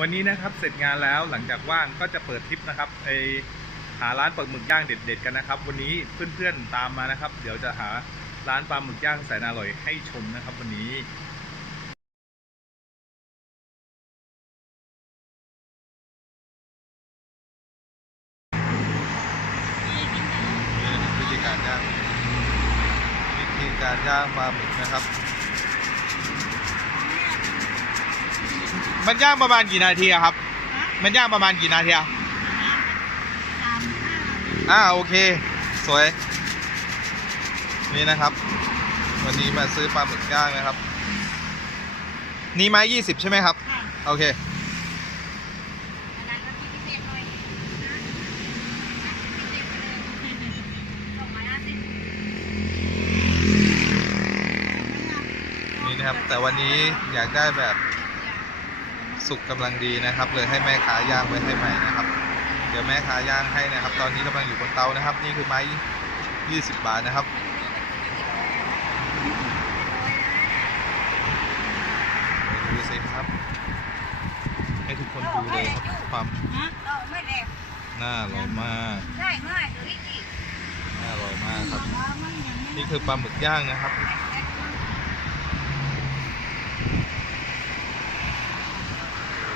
วันนี้นะครับเสร็จงานแล้วหลังจากว่างก็จะเปิดทริปนะครับไปหาร้านปลาหมึกย่างเด็ด ๆ กันนะครับ วันนี้เพื่อนๆตามมานะครับ เดี๋ยวจะหาร้านปลาหมึกย่างแสนอร่อยให้ชมนะครับ วันนี้วิธีการย่างวิธีการย่างปลาหมึกนะครับ มันย่างประมาณกี่นาทีอะครับ มันย่างประมาณกี่นาทีอะอ่าโอเค สวย นี่นะครับ วันนี้มาซื้อปลาหมึกย่างนะครับ นี่ไม้ยี่สิบใช่ไหมครับ โอเคนี่นะครับ แต่วันนี้อยากได้แบบ สุกกำลังดีนะครับ เลยให้แม่ค้าย่างไว้ให้ใหม่นะครับ เดี๋ยวแม่ค้าย่างให้นะครับ ตอนนี้กำลังอยู่บนเตานะครับ นี่คือไม้20บาทนะครับดูสิครับ ให้ทุกคนดูเลยครับความน่าอร่อยมากน่าอร่อยมากครับ นี่คือปลาหมึกย่างนะครับ โอ้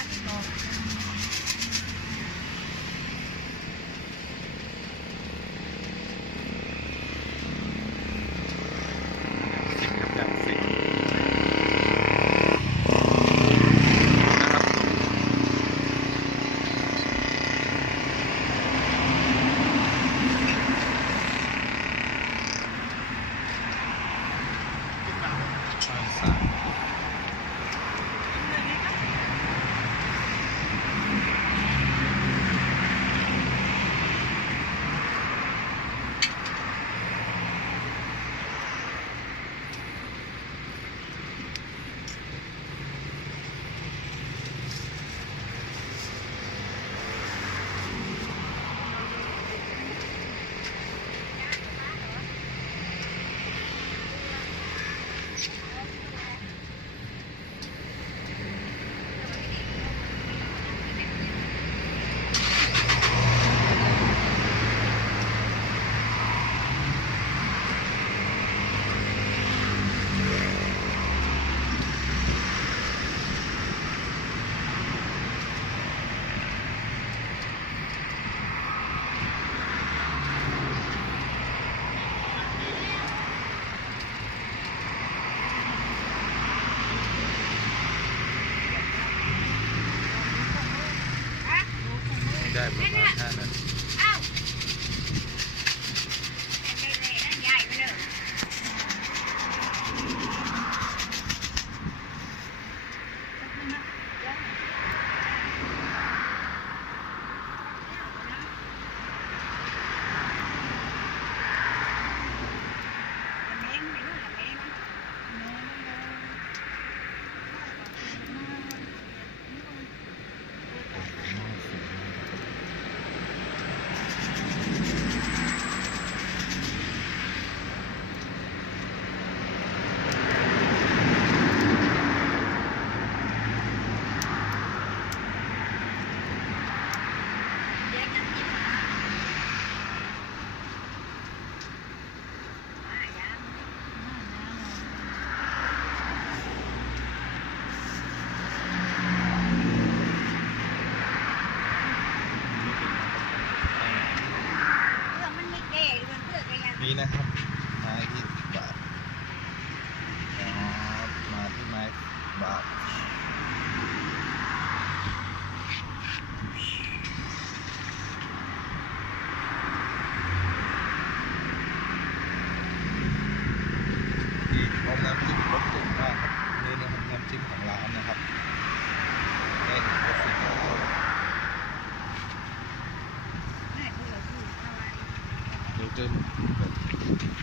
เดี๋ยวจะแบบ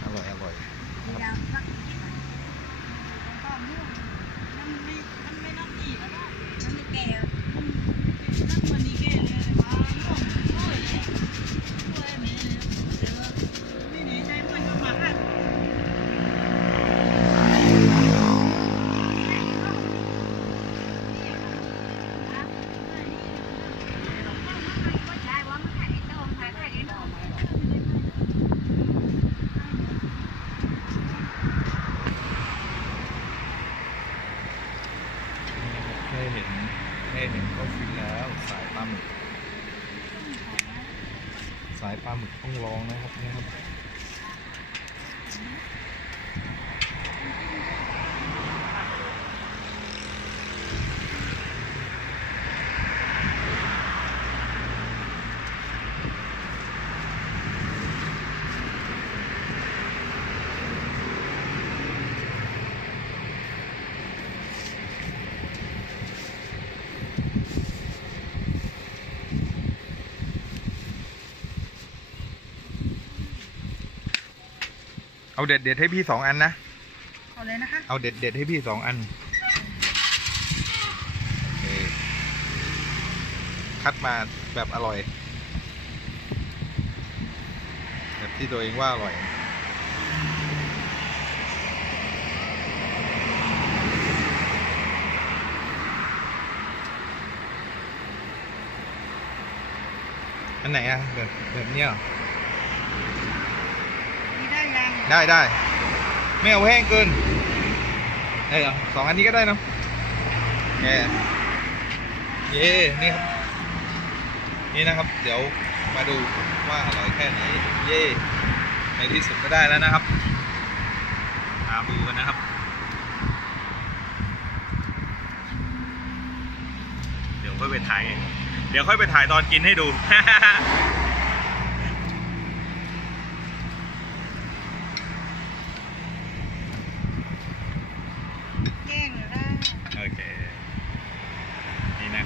อร่อยอร่อยนะครับ มันายปลาหมึก ต้องลองนะครับนี่ครับ เอาเด็ดเด็ดๆให้พี่สองอันนะ เอาเลยนะคะ เอาเด็ดเด็ดๆให้พี่สองอันโอเคคัดมาแบบอร่อย แบบที่ตัวเองว่าอร่อยอันไหนอะแบบแบบเนี้ยเหรอนี่ ได้ได้ไม่เอาแห้งเกินได้เหรอสองอันนี้ก็ได้นะแย่เย่นี่ครับ นี่นะครับ เดี๋ยวมาดูว่าอร่อยแค่ไหน เย่ในที่สุดก็ได้แล้วนะครับหาดูกันนะครับ เดี๋ยวค่อยไปถ่าย เดี๋ยวค่อยไปถ่ายตอนกินให้ดู แย่งหรือได้ โอเค นี่นะ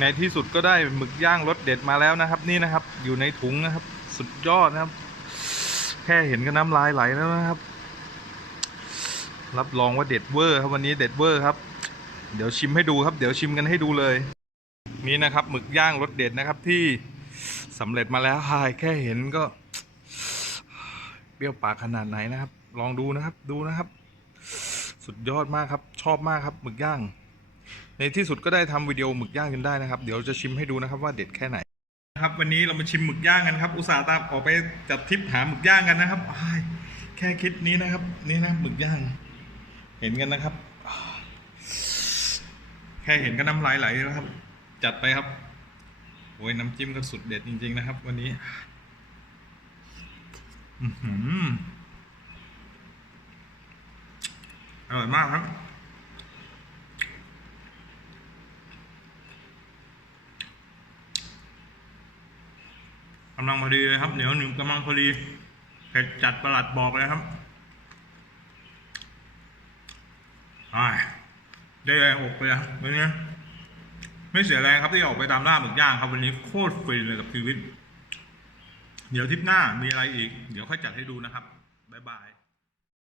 ในที่สุดก็ได้หมึกย่างรสเด็ดมาแล้วนะครับ นี่นะครับ อยู่ในถุงนะครับ สุดยอดนะครับ แค่เห็นก็น้ำลายไหลแล้วนะครับ รับรองว่าเด็ดเวอร์ครับวันนี้เด็ดเวอร์ครับ เดี๋ยวชิมให้ดูครับ เดี๋ยวชิมกันให้ดูเลย นี่นะครับ หมึกย่างรสเด็ดนะครับที่สำเร็จมาแล้วหายแค่เห็นก็เปรี้ยวปากขนาดไหนนะครับ ลองดูนะครับดูนะครับ สุดยอดมากครับ ชอบมากครับหมึกย่าง ในที่สุดก็ได้ทำวิดีโอหมึกย่างกันได้นะครับ เดี๋ยวจะชิมให้ดูนะครับว่าเด็ดแค่ไหนนะครับ วันนี้เรามาชิมหมึกย่างกันครับ อุตส่าห์ตามออกไปจัดทริปหาหมึกย่างกันนะครับอ้ายแค่คิดนี้นะครับ นี่นะหมึกย่าง เห็นกันนะครับ แค่เห็นก็น้ำลายไหลแล้วครับ จัดไปครับโอ้ยน้ำจิ้มก็สุดเด็ดจริง ๆ นะครับ วันนี้อืออร่อยมากครับ กำลังพอดีเลยครับเหนียวหนึ่งกำลังพอดีเผ็ดจัดประหลัดบอกเลยครับได้แรงอกเลยครับวันนี้ไม่เสียแรงครับที่ออกไปตามล่าหมึกย่างครับวันนี้โคตรฟินเลยกับชีวิต เดี๋ยวทิปหน้ามีอะไรอีก เดี๋ยวค่อยจัดให้ดูนะครับ บ๊ายบาย